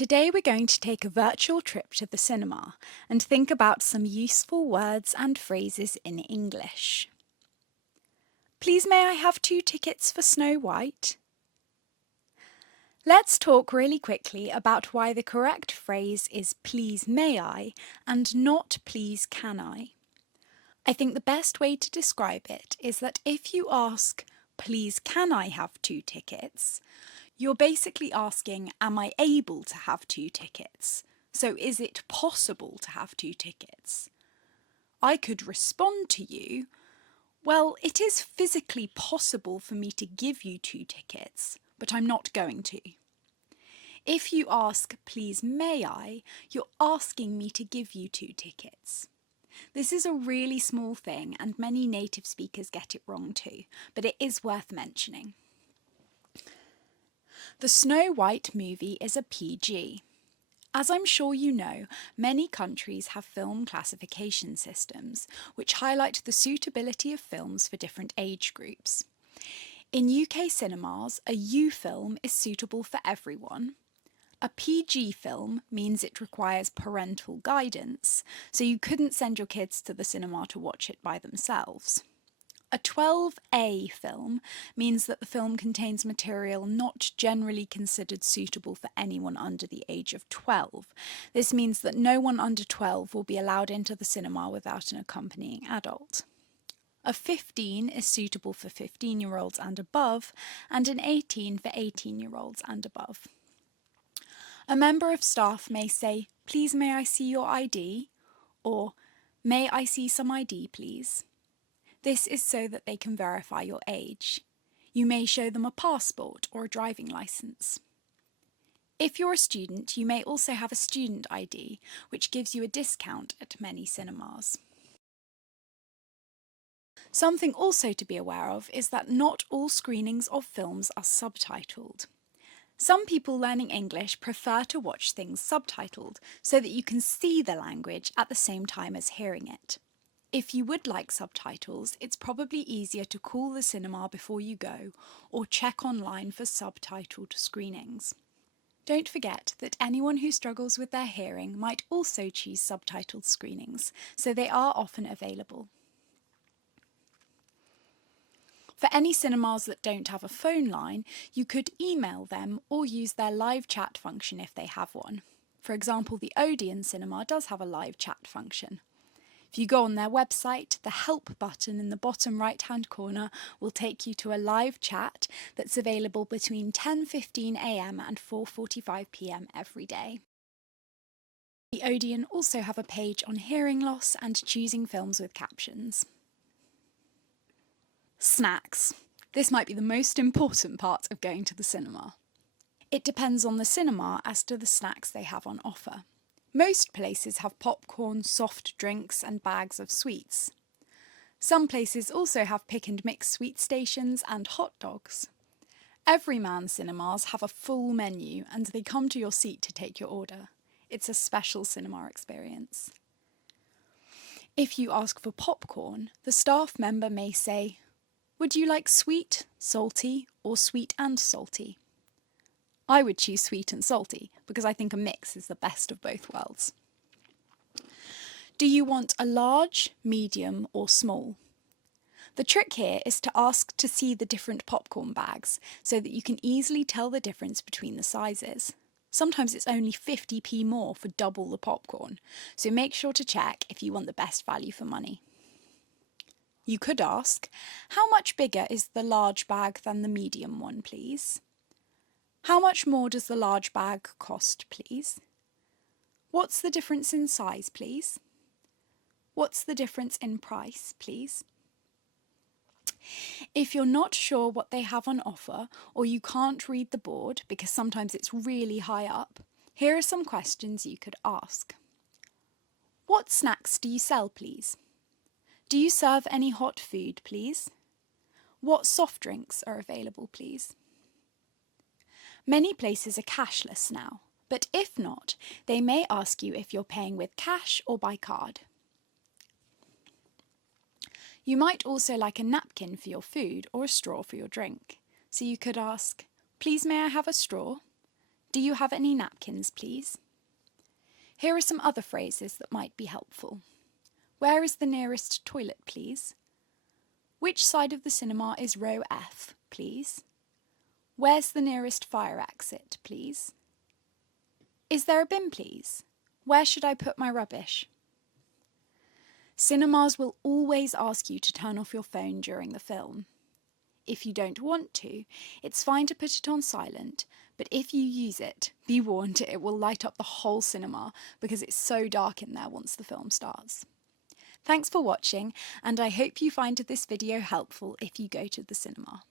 Today we're going to take a virtual trip to the cinema and think about some useful words and phrases in English. Please may I have 2 tickets for Snow White? Let's talk really quickly about why the correct phrase is please may I and not please can I. I think the best way to describe it is that if you ask, please can I have 2 tickets, you're basically asking, am I able to have 2 tickets? So is it possible to have 2 tickets? I could respond to you, well, it is physically possible for me to give you 2 tickets, but I'm not going to. If you ask, please may I, you're asking me to give you 2 tickets. This is a really small thing and many native speakers get it wrong too, but it is worth mentioning. The Snow White movie is a PG. As I'm sure you know, many countries have film classification systems which highlight the suitability of films for different age groups. In UK cinemas, a U film is suitable for everyone. A PG film means it requires parental guidance, so you couldn't send your kids to the cinema to watch it by themselves. A 12A film means that the film contains material not generally considered suitable for anyone under the age of 12. This means that no one under 12 will be allowed into the cinema without an accompanying adult. A 15 is suitable for 15-year-olds and above, and an 18 for 18-year-olds and above. A member of staff may say, "Please may I see your ID?" or "May I see some ID, please?" This is so that they can verify your age. You may show them a passport or a driving licence. If you're a student, you may also have a student ID, which gives you a discount at many cinemas. Something also to be aware of is that not all screenings of films are subtitled. Some people learning English prefer to watch things subtitled so that you can see the language at the same time as hearing it. If you would like subtitles, it's probably easier to call the cinema before you go or check online for subtitled screenings. Don't forget that anyone who struggles with their hearing might also choose subtitled screenings, so they are often available. For any cinemas that don't have a phone line, you could email them or use their live chat function if they have one. For example, the Odeon cinema does have a live chat function. If you go on their website, the help button in the bottom right-hand corner will take you to a live chat that's available between 10:15 a.m. and 4:45 p.m. every day. The Odeon also have a page on hearing loss and choosing films with captions. Snacks. This might be the most important part of going to the cinema. It depends on the cinema as to the snacks they have on offer. Most places have popcorn, soft drinks and bags of sweets. Some places also have pick and mix sweet stations and hot dogs. Everyman cinemas have a full menu and they come to your seat to take your order. It's a special cinema experience. If you ask for popcorn, the staff member may say, "Would you like sweet, salty, or sweet and salty?" I would choose sweet and salty because I think a mix is the best of both worlds. Do you want a large, medium, or small? The trick here is to ask to see the different popcorn bags so that you can easily tell the difference between the sizes. Sometimes it's only 50p more for double the popcorn, so make sure to check if you want the best value for money. You could ask, "How much bigger is the large bag than the medium one, please?" "How much more does the large bag cost, please?" "What's the difference in size, please?" "What's the difference in price, please?" If you're not sure what they have on offer or you can't read the board because sometimes it's really high up, here are some questions you could ask. "What snacks do you sell, please?" "Do you serve any hot food, please?" "What soft drinks are available, please?" Many places are cashless now, but if not, they may ask you if you're paying with cash or by card. You might also like a napkin for your food or a straw for your drink, so you could ask, "Please may I have a straw?" Do you have any napkins, please? Here are some other phrases that might be helpful. Where is the nearest toilet, please? Which side of the cinema is row F, please? Where's the nearest fire exit, please? Is there a bin, please? Where should I put my rubbish? Cinemas will always ask you to turn off your phone during the film. If you don't want to, it's fine to put it on silent, but if you use it, be warned it will light up the whole cinema because it's so dark in there once the film starts. Thanks for watching, and I hope you find this video helpful if you go to the cinema.